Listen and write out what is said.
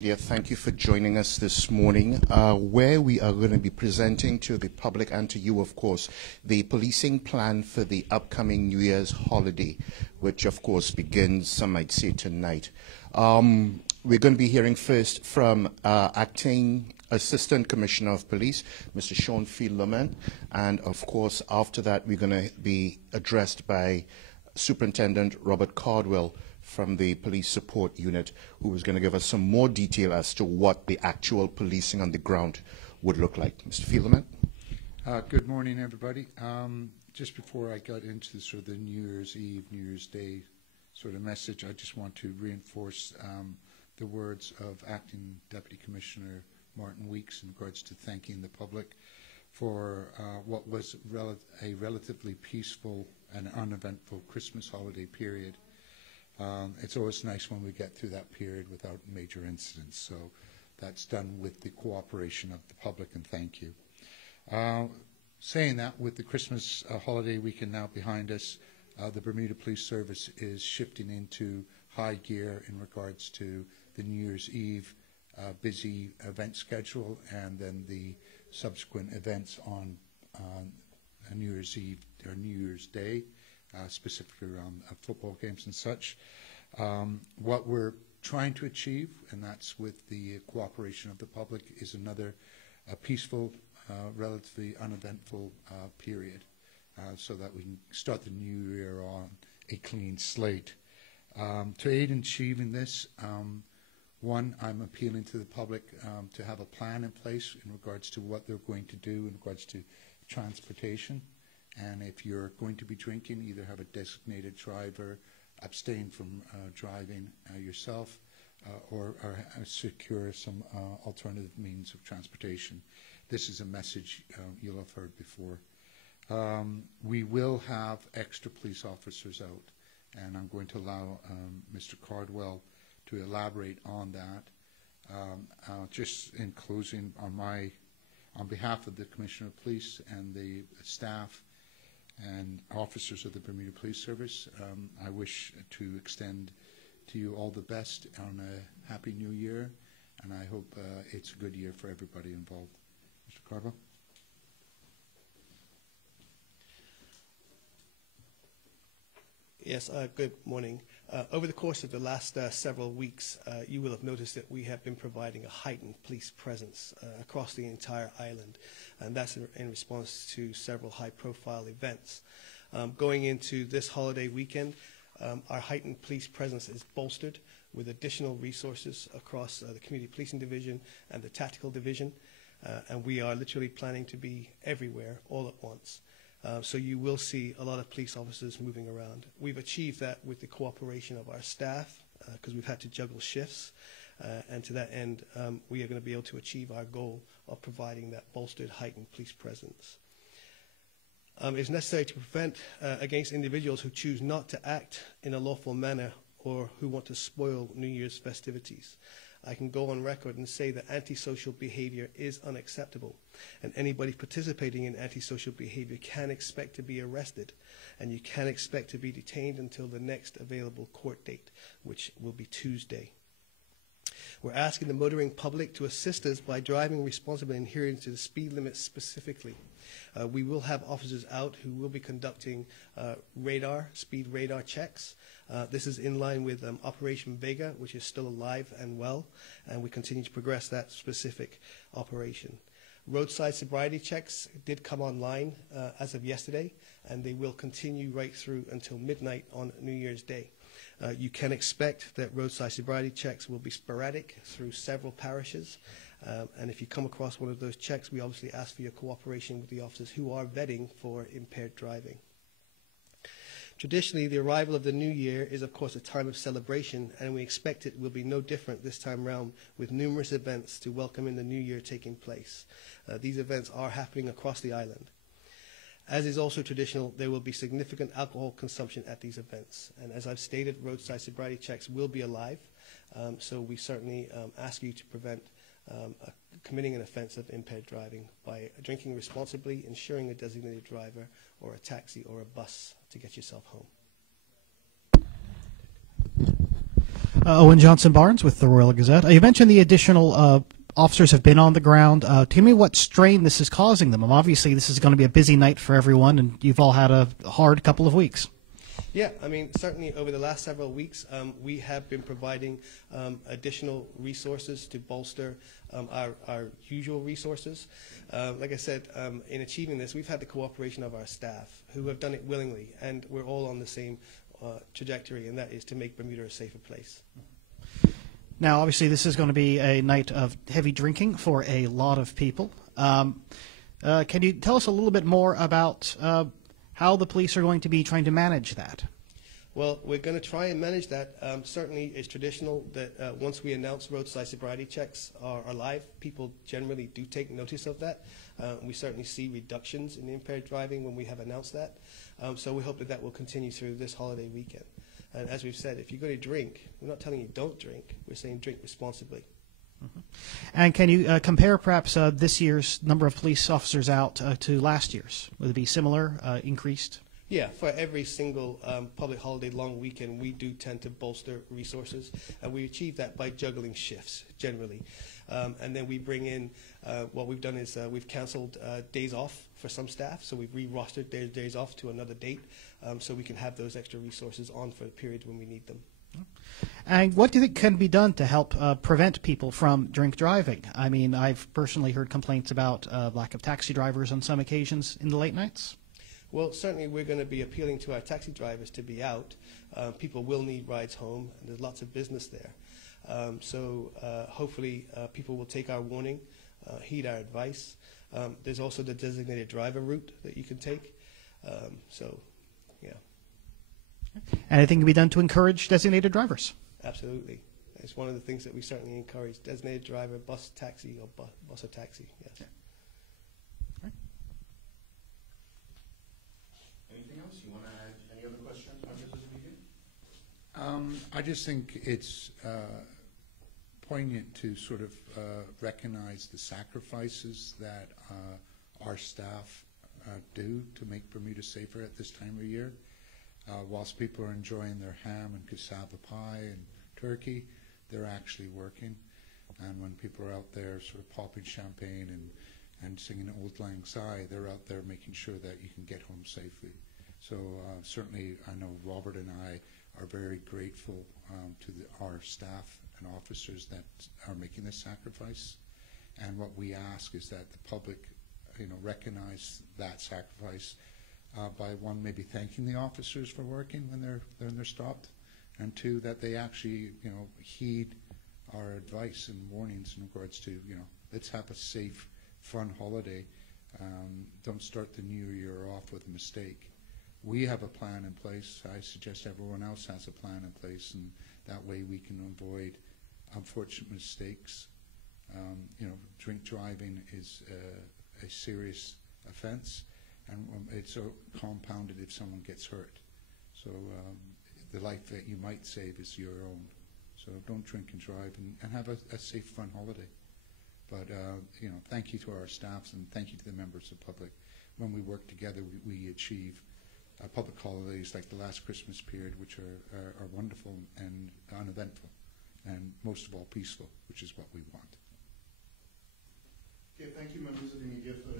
Yeah, thank you for joining us this morning, where we are going to be presenting to the public and to you, of course, the policing plan for the upcoming New Year's holiday, which, of course, begins, some might say, tonight. We're going to be hearing first from Acting Assistant Commissioner of Police, Mr. Sean Fielderman, and, of course, after that, we're going to be addressed by Superintendent Robert Cardwell from the Police Support Unit, who is going to give us some more detail as to what the actual policing on the ground would look like. Mr. Fielderman. Good morning, everybody. Just before I got into the sort of the New Year's Eve, New Year's Day sort of message, I just want to reinforce the words of Acting Deputy Commissioner Martin Weeks in regards to thanking the public for what was a relatively peaceful and uneventful Christmas holiday period. It's always nice when we get through that period without major incidents. So that's done with the cooperation of the public, and thank you. Saying that, with the Christmas holiday weekend now behind us, the Bermuda Police Service is shifting into high gear in regards to the New Year's Eve busy event schedule and then the subsequent events on New Year's Eve or New Year's Day. Specifically around football games and such. What we're trying to achieve, and that's with the cooperation of the public, is another peaceful, relatively uneventful period so that we can start the new year on a clean slate. To aid in achieving this, one, I'm appealing to the public to have a plan in place in regards to what they're going to do in regards to transportation. And if you're going to be drinking, either have a designated driver, abstain from driving yourself, or secure some alternative means of transportation. This is a message you'll have heard before. We will have extra police officers out, and I'm going to allow Mr. Cardwell to elaborate on that. Just in closing, on behalf of the Commissioner of Police and the staff and officers of the Bermuda Police Service, I wish to extend to you all the best on a happy new year, and I hope it's a good year for everybody involved. Mr. Cardwell. Yes, good morning. Over the course of the last several weeks, you will have noticed that we have been providing a heightened police presence across the entire island, and that's in response to several high-profile events. Going into this holiday weekend, our heightened police presence is bolstered with additional resources across the Community Policing Division and the Tactical Division, and we are literally planning to be everywhere all at once. So you will see a lot of police officers moving around. We've achieved that with the cooperation of our staff because we've had to juggle shifts. And to that end, we are going to be able to achieve our goal of providing that bolstered, heightened police presence. It's necessary to prevent against individuals who choose not to act in a lawful manner or who want to spoil New Year's festivities. I can go on record and say that antisocial behavior is unacceptable, and anybody participating in antisocial behavior can expect to be arrested, and you can expect to be detained until the next available court date, which will be Tuesday. We're asking the motoring public to assist us by driving responsibly and adhering to the speed limits specifically. We will have officers out who will be conducting speed radar checks. This is in line with Operation Vega, which is still alive and well, and we continue to progress that specific operation. Roadside sobriety checks did come online as of yesterday, and they will continue right through until midnight on New Year's Day. You can expect that roadside sobriety checks will be sporadic through several parishes, and if you come across one of those checks, we obviously ask for your cooperation with the officers who are vetting for impaired driving. Traditionally, the arrival of the new year is, of course, a time of celebration, and we expect it will be no different this time around, with numerous events to welcome in the new year taking place. These events are happening across the island. As is also traditional, there will be significant alcohol consumption at these events. And as I've stated, roadside sobriety checks will be alive, so we certainly ask you to prevent committing an offense of impaired driving by drinking responsibly, ensuring a designated driver or a taxi or a bus to get yourself home. Owen Johnson Barnes with the Royal Gazette. You mentioned the additional officers have been on the ground. Tell me what strain this is causing them. Obviously, this is going to be a busy night for everyone, and you've all had a hard couple of weeks. Yeah, I mean, certainly over the last several weeks, we have been providing additional resources to bolster our usual resources. Like I said, in achieving this, we've had the cooperation of our staff, who have done it willingly, and we're all on the same trajectory, and that is to make Bermuda a safer place. Now, obviously, this is going to be a night of heavy drinking for a lot of people. Can you tell us a little bit more about how the police are going to be trying to manage that? Well, we're going to try and manage that. Certainly, it's traditional that once we announce roadside sobriety checks are live, people generally do take notice of that. We certainly see reductions in impaired driving when we have announced that. So we hope that that will continue through this holiday weekend. And as we've said, if you're going to drink, we're not telling you don't drink. We're saying drink responsibly. Mm-hmm. And can you compare perhaps this year's number of police officers out to last year's? Would it be similar, increased? Yeah, for every single public holiday long weekend, we do tend to bolster resources. And we achieve that by juggling shifts, generally. And then we bring in, what we've done is we've canceled days off for some staff. So we've re-rostered their days off to another date so we can have those extra resources on for the period when we need them. And what do you think can be done to help prevent people from drink driving? I mean, I've personally heard complaints about lack of taxi drivers on some occasions in the late nights. Well, certainly we're going to be appealing to our taxi drivers to be out. People will need rides home, and there's lots of business there. So hopefully people will take our warning, heed our advice. There's also the designated driver route that you can take. So, yeah. Anything can be done to encourage designated drivers? Absolutely. It's one of the things that we certainly encourage. Designated driver, bus, taxi, or bus or taxi, yes. Yeah. Right. Anything else? You want to add any other questions? I just think it's poignant to sort of recognize the sacrifices that our staff do to make Bermuda safer at this time of year. Whilst people are enjoying their ham and cassava pie and turkey, they're actually working. And when people are out there sort of popping champagne and singing Auld Lang Syne, they're out there making sure that you can get home safely. So certainly I know Robert and I are very grateful to our staff and officers that are making this sacrifice. And what we ask is that the public, recognize that sacrifice by one, maybe thanking the officers for working when they're stopped, and two, that they actually, heed our advice and warnings in regards to, let's have a safe, fun holiday. Don't start the new year off with a mistake. We have a plan in place. I suggest everyone else has a plan in place, and that way we can avoid unfortunate mistakes. Drink driving is a serious offense, and it's so compounded if someone gets hurt. So the life that you might save is your own. So don't drink and drive, and have a safe, fun holiday. But thank you to our staffs, and thank you to the members of the public. When we work together, we achieve public holidays like the last Christmas period, which are wonderful and uneventful, and most of all peaceful, which is what we want. Okay, thank you, members of the media, for